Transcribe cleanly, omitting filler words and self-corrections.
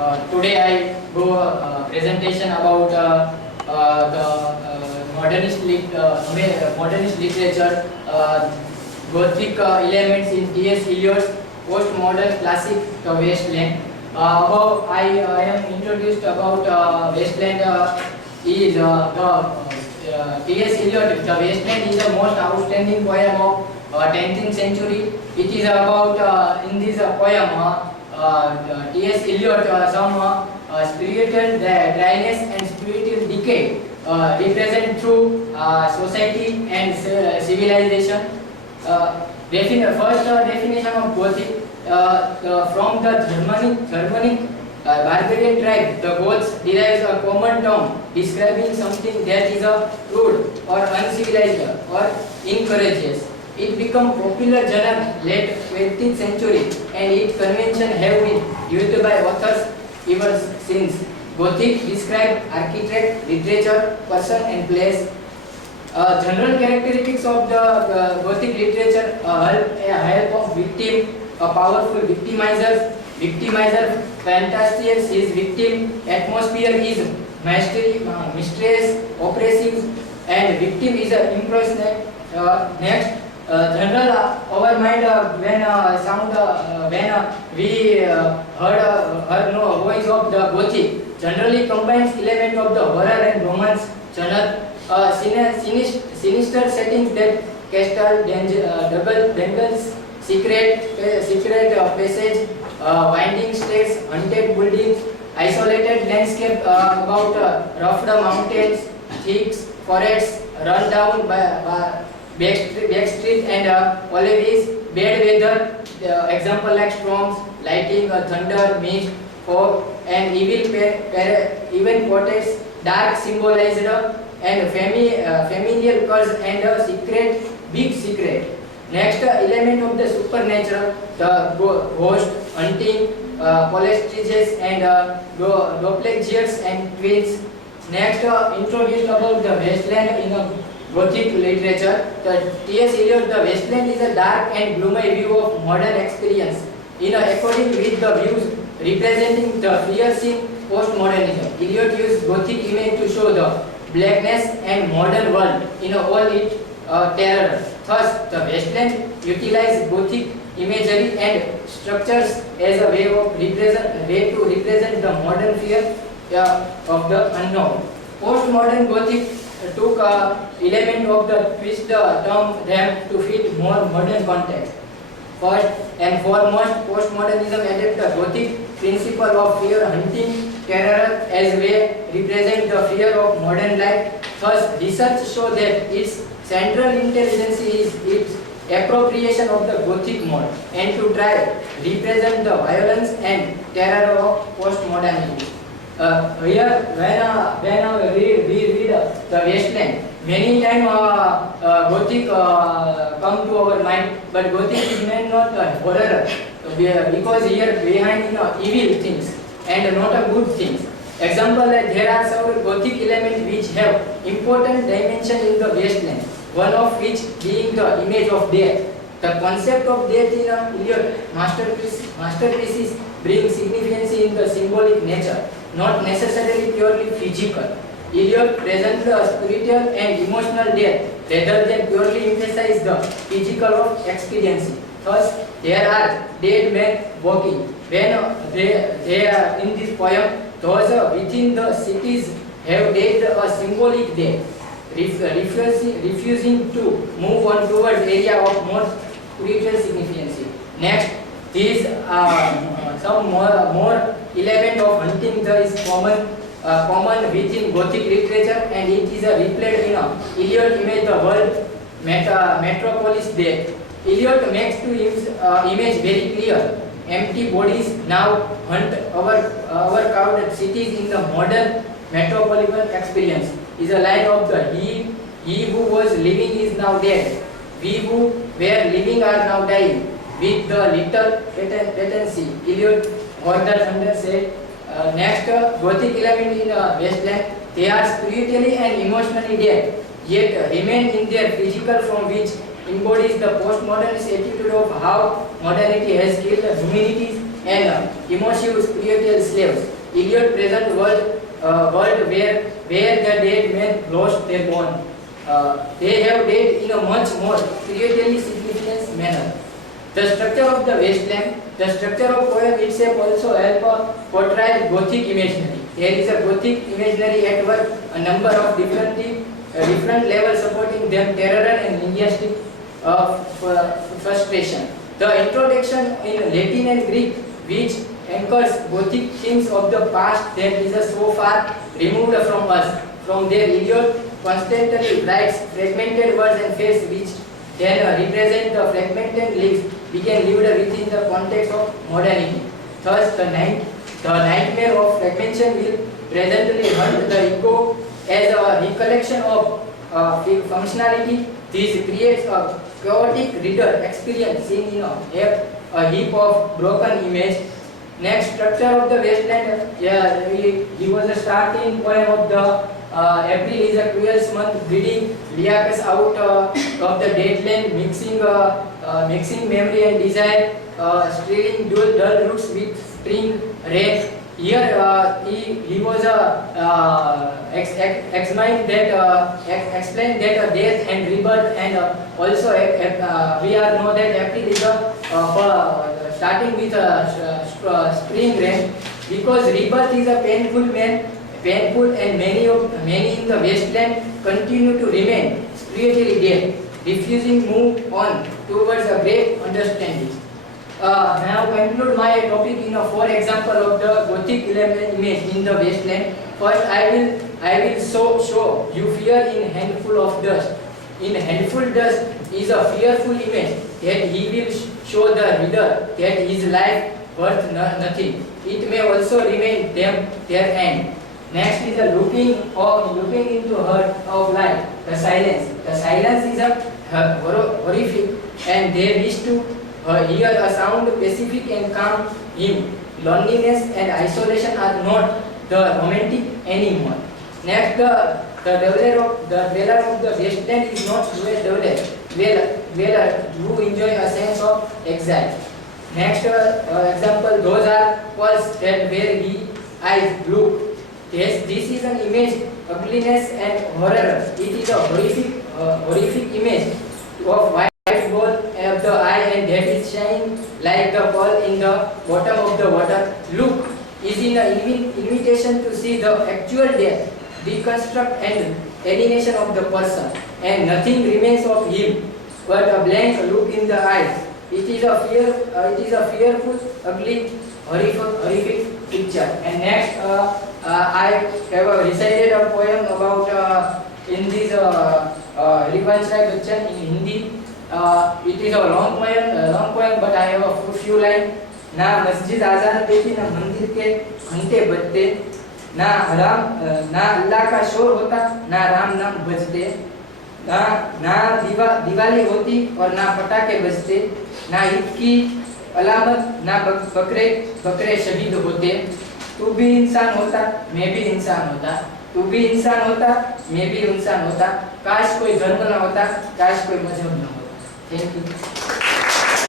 Today I go presentation about the modernist literature, Gothic elements in T.S. Eliot's postmodern classic, The Wasteland. Above I am introduced about Wasteland is the T.S. Eliot. The Wasteland is the most outstanding poem of 10th century. It is about in this poem. T.S. Eliot some spiritual dryness and spiritual decay represent through society and civilization. First definition of Gothic from the Germanic barbarian tribe, the Goths derives a common term describing something that is rude or uncivilized or incourageous. It became popular genre late 20th century and its convention have been used by authors ever since. Gothic describe architect, literature, person and place. General characteristics of the Gothic literature: help of victim, a powerful victimizer, fantasies his victim, atmosphere is mysterious, oppressive, and victim is impersonate. Next. General our mind when we heard no voice of the Gothic generally combines element of the horror and romance genre, sinister settings that castle, double dangles, secret passage, winding stairs, haunted buildings, isolated landscape about roughed mountains, thick forests, run down by back street and always bad weather, example like storms, lightning, thunder, mist, fog, and even portraits, dark symbolized and familiar curse and big secret. Next element of the supernatural, the ghost, hunting, poltergeists and doppelgangers and twins. Next introduced about the wasteland in a Gothic literature. The T.S. Eliot, The Wasteland is a dark and gloomy view of modern experience in according with the views representing the fierce in postmodernism. Eliot used Gothic image to show the blackness and modern world in all its terror. Thus, The Wasteland utilized Gothic imagery and structures as a way to represent the modern fear of the unknown. Postmodern Gothic took element of the twist term them to fit more modern context. First and foremost, postmodernism adapted the Gothic principle of fear hunting terror as way represent the fear of modern life. Thus, research show that its central intelligence is its appropriation of the Gothic mode and to try represent the violence and terror of postmodernity. Here, when we read The Wasteland, many times Gothic come to our mind, but Gothic is not horror, because here behind evil things and not good things. Example, like there are several Gothic elements which have important dimension in the wasteland, one of which being the image of death. The concept of death in Eliot masterpieces bring significance in the symbolic nature, not necessarily purely physical. Eliot presents the spiritual and emotional death rather than purely emphasize the physical of experience. Thus, there are dead men walking. When they are in this poem, those within the cities have died a symbolic death, refusing to move on towards area of more spiritual significance. Next, these some more element of hunting is common within Gothic literature, and it is replayed in Eliot image the world metropolis death. Eliot makes to his image very clear. Empty bodies now hunt our crowded cities in the modern metropolitan experience. Is a line of the he who was living is now dead. We who were living are now dying. With the little latency, Eliot further said. Next, Gothic element in wasteland, they are spiritually and emotionally dead, yet remain in their physical form, which embodies the postmodernist attitude of how modernity has killed the humanities and emotive spiritual slaves. Eliot present world where the dead men lost their bond. They have died in a much more spiritually significant manner. The structure of the wasteland, the structure of poem itself also help portray Gothic imaginary. There is a Gothic imaginary at work, a number of different levels supporting them, terror and linguistic frustration. The introduction in Latin and Greek, which anchors Gothic themes of the past that is so far removed from us. From their Eliot constantly writes fragmented words and faces which then represent the fragmented lives began lived within the context of modernity. Thus, the nightmare of fragmentation will presently haunt the ego as a recollection of functionality. This creates a chaotic reader experience seen in a heap of broken images. Next, structure of the wasteland. He was a starting poem of the April is a cruel month, breeding Liakas out of the deadland, mixing memory and desire, stealing dull roots with spring rain. Here he was explained that death and rebirth, and also we are know that April is starting with spring rain, because rebirth is a painful and many in the wasteland continue to remain spiritually dead, refusing move on towards a great understanding. Now conclude my topic in a 4 example of the Gothic image in the wasteland. First, I will show you fear in handful of dust. In handful dust is a fearful image that he will show the reader that his life worth nothing. It may also remain their end. Next is a looking into heart of light. The silence is a horrific, and they wish to hear a sound pacific and calm him. Loneliness and isolation are not the romantic anymore. Next, the dweller of the wasteland is not dweller who enjoy a sense of exile. Next example, those are pearls that where he eyes look. Yes, this is an image, ugliness and horror. It is a horrific image of white ball of the eye, and that is shining like the pearl in the bottom of the water. Look is in an invitation to see the actual death, deconstruct and alienation of the person, and nothing remains of him but a blank look in the eyes. It is a fearful, ugly, horrific picture. And next, I have recited a poem about in this Harivansh Rai Bachchan in Hindi. It is a long poem, but I have a few lines. ना मस्जिद आजान देती, ना मंदिर के घंटे बजते, ना अल्लाह का शोर होता, ना राम नाम बजते, ना दिवाली होती और ना पटाखे बजते, ना ईद की अलामत, ना बकरे शहीद होते। तू भी इंसान होता, मैं भी इंसान होता, तू भी इंसान होता, मैं भी इंसान होता, काश कोई धर्म ना होता, काश कोई मजहब ना होता। Thank you.